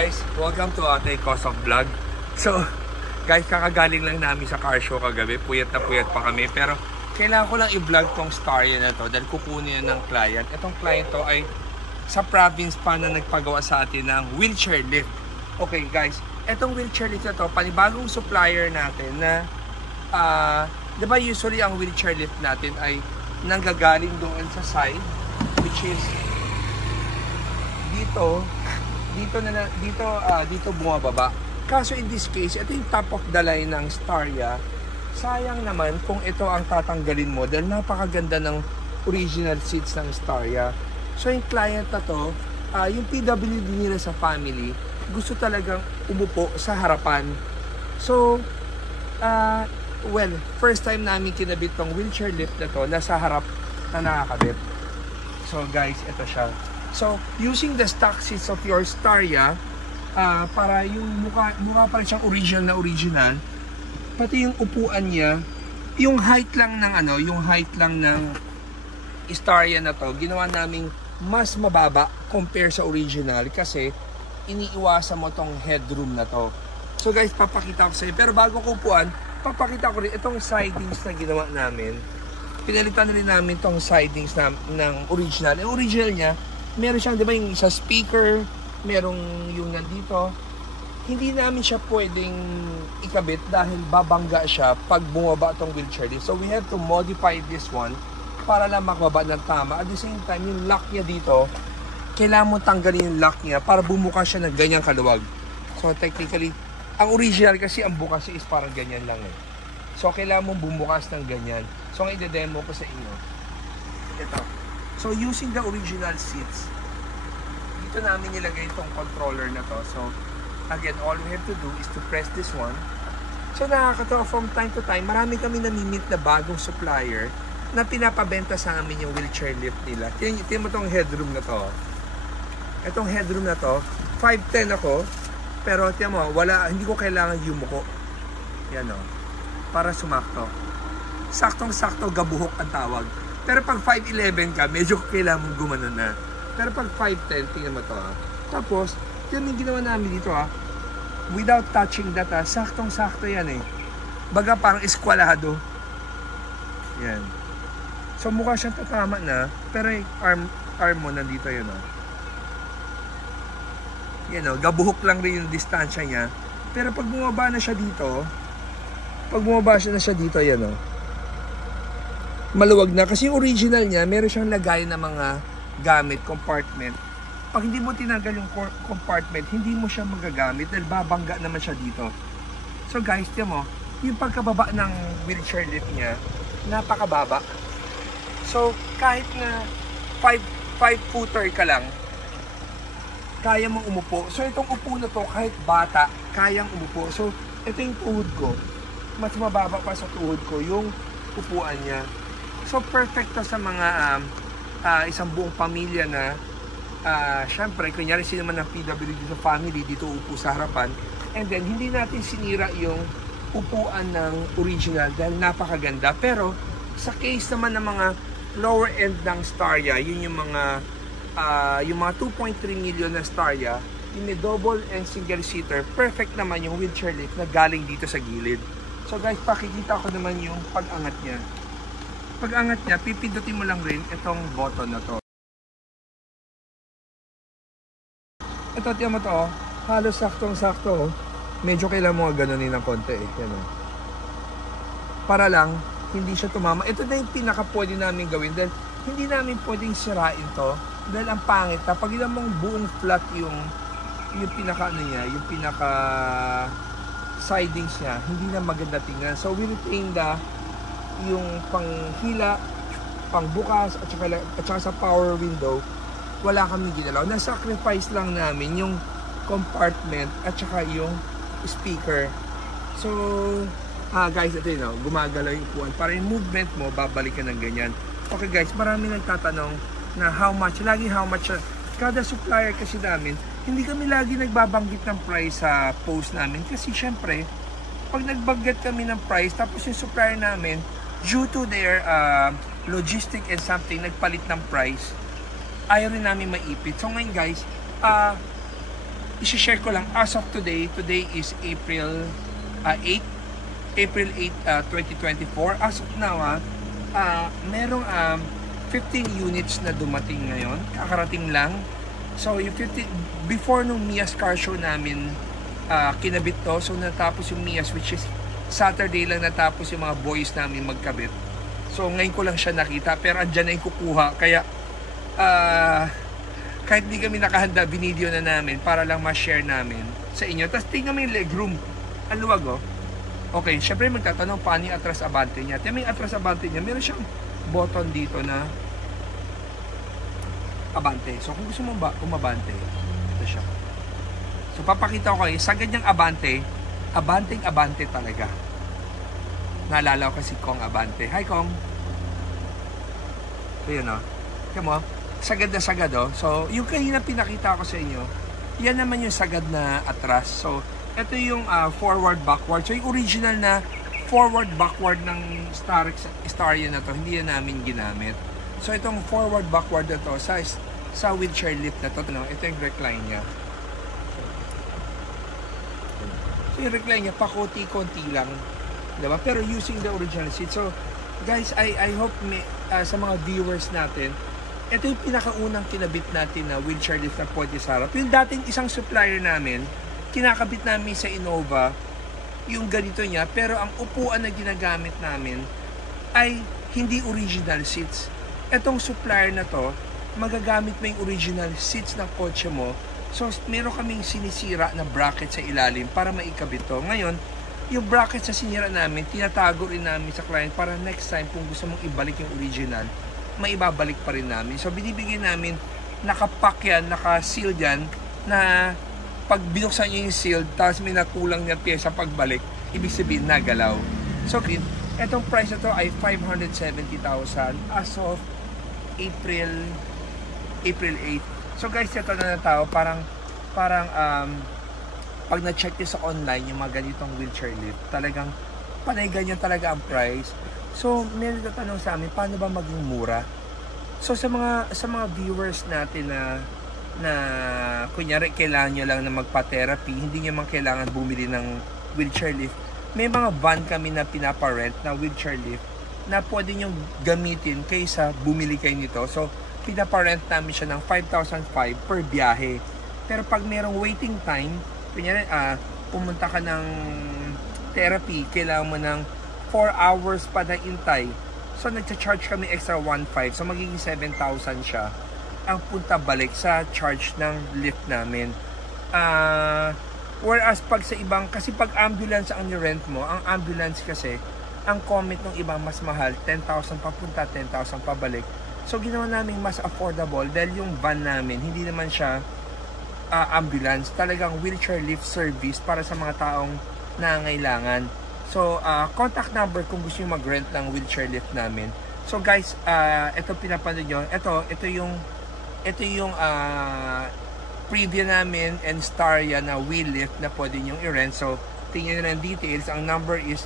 guys, welcome to Ate Kosof Vlog. So guys, kakagaling lang namin sa car show kagabi. Puyat na puyat pa kami. Pero kailangan ko lang i-vlog tong Starya na to dahil kukunin yan ng client. Itong client to ay sa province pa na nagpagawa sa atin ng wheelchair lift. Okay guys, itong wheelchair lift na to, panibagong supplier natin na diba usually ang wheelchair lift natin ay nanggagaling doon sa side, which is dito bumababa. Kaso in this case, ito yung top of the line ng Starya. Sayang naman kung ito ang tatanggalin mo dahil napakaganda ng original seats ng Starya. So yung client na to, yung PWD nila sa family, gusto talagang umupo sa harapan. So, well, first time namin kinabit tong wheelchair lift na to, nasa harap na nakakabit. So guys, ito siya. So, using the stock seats of your Starya, para yung mukha pa rin siyang original, pati yung upuan niya, yung height lang ng Starya na to, ginawa naming mas mababa compare sa original kasi iniiwasan mo tong headroom na to. So guys, papakita ko sa inyo. Pero bago ko upuan, papakita ko rin itong sidings na ginawa namin. Pinalitan rin namin tong sidings ng original. Yung original niya, meron siyang, di ba, yung sa speaker, merong yung nandito. Hindi namin siya pwedeng ikabit dahil babangga siya pag bumaba itong wheelchair lift. So we have to modify this one para lang makababa ng tama. At the same time, yung lock niya dito, kailangan mo tanggalin yung lock niya para bumuka siya ng ganyang kaluwag. So technically, ang original kasi ang bukas is parang ganyan lang eh. So kailangan mo bumukas ng ganyan. So ang i-demo ko sa inyo, ito. So using the original seats, dito namin nilagay itong controller na to. So again, all we have to do is to press this one. So nakakatawa, from time to time, marami kami namimit na bagong supplier na pinapabenta sa amin yung wheelchair lift nila. Tingnan mo itong headroom na to. Itong headroom na to, 5'10 ako, pero tingnan mo, hindi ko kailangan yumuko. Yan o, para sumakto. Saktong-sakto, gabuhok ang tawag. Pero pag 5'11 ka, medyo kailangan mong gumanon na. Pero pag 5'10, tingnan mo to ha. Tapos, yun yung ginawa namin dito ha. Without touching that ha, saktong-sakto yan eh. Baga parang eskwalado. Yan. So mukha siyang tatama na, pero yung arm mo nandito yun ha. Yan o, gabuhok lang rin yung distansya niya. Pero pag bumaba na siya dito, yan o. Maluwag na. Kasi yung original niya, meron siyang lagay na mga gamit, compartment. Pag hindi mo tinanggal yung compartment, hindi mo siya magagamit dahil babangga naman siya dito. So guys, tiyan mo, yung pagkababa ng wheelchair lift niya, napakababa. So kahit na 5-footer ka lang, kaya mong umupo. So itong upo na to, kahit bata, kayang umupo. So ito yung tuhod ko. Mas mababa pa sa tuhod ko yung upuan niya. So perfect to sa mga isang buong pamilya na syempre, kunyari sila naman ng PWD sa family, dito upo sa harapan. And then, hindi natin sinira yung upuan ng original dahil napakaganda. Pero, sa case naman ng mga lower end ng Starya, yun yung mga 2.3 million na Starya, yung may double and single seater, perfect naman yung wheelchair lift na galing dito sa gilid. So guys, pakikita ko naman yung pag-angat niya. Pag-angat niya, pipindutin mo lang rin itong button na to. Ito, tiyan mo to, halos saktong-sakto. Medyo kailangan mo ganunin ng konti eh. Yan, oh. Para lang, hindi siya tumama. Ito na yung pinaka pwede namin gawin dahil hindi namin pwedeng sirain to. Dahil ang pangit, kapag ilang mong buong flat yung pinaka yung pinaka sidings niya, hindi na maganda tingnan. So we retain yung panghila, pangbukas, at saka sa power window, wala kaming ginalaw. Na-sacrifice lang namin yung compartment at saka yung speaker. So, guys, ito yun, gumagalaw yung upuan. Para yung movement mo, babalik ka ng ganyan. Okay guys, marami nagtatanong na how much. Kada supplier kasi namin, hindi kami lagi nagbabanggit ng price sa post namin. Kasi syempre, pag nagbanggit kami ng price, tapos yung supplier namin, due to their logistic and something, nagpalit ng price, ayaw rin namin maipit. So ngayon guys, isi-share ko lang as of today. Today is April 8, 2024. As of now, merong 15 units na dumating ngayon. Kakarating lang. So, yung 15, before nung Mia's car show namin, kinabit to. So, natapos yung Mia's, which is Saturday lang natapos yung mga boys namin magkabit. So, ngayon ko lang siya nakita. Pero andyan na yung kukuha. Kaya, kahit hindi kami nakahanda, binideo na namin para lang ma-share namin sa inyo. Tapos, tingnan mo yung legroom. Ang luwag, oh. Okay, syempre magtatanong paano yung atras abante niya. Tingnan mo yung atras abante niya. Meron siyang button dito na abante. So, kung gusto mo umabante, ito siya. So, papakita ko kayo, sa ganyang abante, abante talaga. Naalala ko kasi Kong Abante. Hi, Kong! So, yun, o. Tignan mo, sagad na sagad, o. So, yung kanina pinakita ko sa inyo, yan naman yung sagad na atras. So, ito yung forward-backward. So, yung original na forward-backward ng Staria na to, hindi na namin ginamit. So, itong forward-backward na to, sa wheelchair lift na to, ito yung recline niya. So, yung recline niya, pakunti-kunti lang. Diba? Pero using the original seat. So, guys, I hope sa mga viewers natin, ito yung pinakaunang kinabit natin na wheelchair lift na pwede sa harap. Yung dating isang supplier namin, kinakabit namin sa Innova, yung ganito niya, pero ang upuan na ginagamit namin ay hindi original seats. Etong supplier na to, magagamit mo yung original seats ng kotse mo. So, meron kaming sinisira na bracket sa ilalim para maikabit to. Ngayon, yung bracket sa sinira namin, tinatago rin namin sa client para next time kung gusto mong ibalik yung original, maibabalik pa rin namin. So, binibigyan namin, nakapack yan, naka-seal yan, na pag binuksan nyo yung seal, tapos may nakulang na pyesa pagbalik, ibig sabihin nagalaw. So, etong price na to ay 570,000 as of April 8. So guys, ito na tao, parang pag na-check nyo sa online yung mga ganitong wheelchair lift, talagang panay ganyan talaga ang price. So, may nagtatanong sa amin, paano ba maging mura? So, sa mga viewers natin na kunyari kailangan nyo lang na magpa-therapy, hindi nyo man kailangan bumili ng wheelchair lift, may mga van kami na pinaparent na wheelchair lift na pwede nyo gamitin kaysa bumili kayo nito. So, pinaparent namin siya ng 5,500 per biyahe. Pero pag merong waiting time, kunyari, pumunta ka ng therapy, kailangan mo ng 4 hours pa na intay. So, nagcha-charge kami extra 1,500. So, magiging 7,000 siya ang punta balik sa charge ng lift namin. Whereas, pag sa ibang, kasi pag ambulance ang ni-rent mo, ang ambulance kasi, ang comment ng iba mas mahal, 10,000 papunta, 10,000 pabalik. So, ginawa namin mas affordable dahil yung van namin, hindi naman siya ambulance, talagang wheelchair lift service para sa mga taong nangangailangan. So, contact number kung gusto nyo mag-rent ng wheelchair lift namin. So, guys, ito pinapanood nyo. Ito yung preview namin and Staria na wheel lift na pwede nyo i-rent. So, tingnan nyo ng details. Ang number is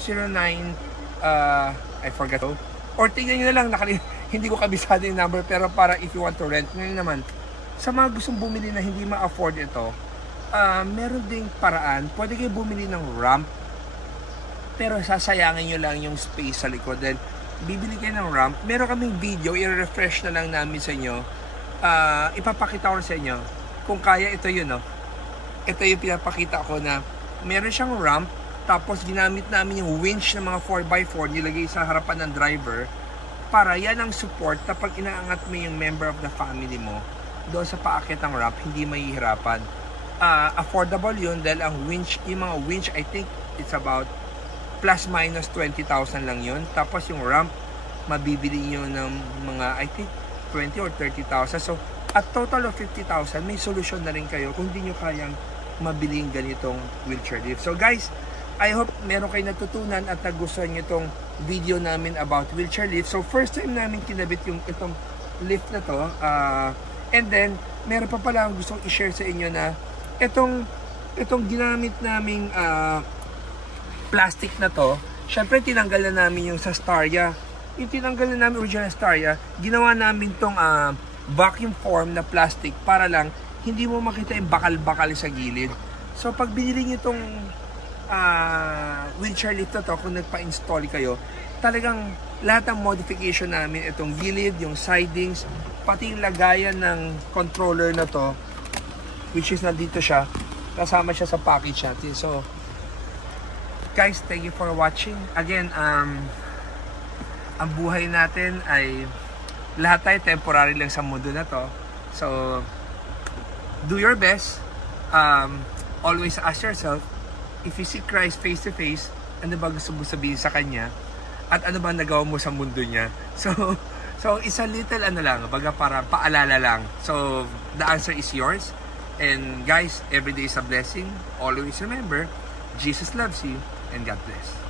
09, I forgot. Or tingnan nyo na lang, hindi ko kabisado yung number, pero para if you want to rent. Ngayon naman, sa mga gustong bumili na hindi ma-afford ito, meron ding paraan. Pwede kayo bumili ng ramp, pero sasayangin nyo lang yung space sa likod. Then, bibili kayo ng ramp. Meron kaming video, i-refresh na lang namin sa inyo. Ipapakita ko sa inyo. Kung kaya, ito yun, no? Ito yung pinapakita ko na meron siyang ramp, tapos ginamit namin yung winch ng mga 4x4, nilagay sa harapan ng driver, para yan ang support kapag inaangat mo yung member of the family mo doon sa paakit ng ramp, hindi mahihirapan. Affordable yun dahil ang winch, yung mga winch, I think it's about plus minus 20,000 lang yun. Tapos yung ramp, mabibili nyo ng mga, I think 20 or 30,000. So, at total of 50,000, may solusyon na rin kayo kung hindi nyo kayang mabiling ganitong wheelchair lift. So guys, I hope meron kayo natutunan at nagustuhan nyo itong video namin about wheelchair lift. So, first time namin kinabit itong lift na to. And then, meron pa pala akong gustong i-share sa inyo na itong ginamit naming plastic na to, syempre tinanggal na namin yung sa Staria. Yung tinanggal na namin original Staria, ginawa namin itong vacuum form na plastic para lang hindi mo makita yung bakal-bakal sa gilid. So pag binili nyo itong wheelchair lift na to, kung nagpa-install kayo, talagang lahat ng modification namin, itong gilid, yung sidings, pati yung lagayan ng controller na to, which is nandito siya, kasama siya sa package natin. So guys, thank you for watching. Again, ang buhay natin ay lahat tayo temporary lang sa mundo na to. So do your best. Always ask yourself, if you see Christ face to face, ano ba gusto mo sabihin sa Kanya? At ano ba nagawa mo sa mundo niya? So isa little ano lang, baga para paalala lang. So the answer is yours. And guys, every day is a blessing. Always remember, Jesus loves you, and God bless.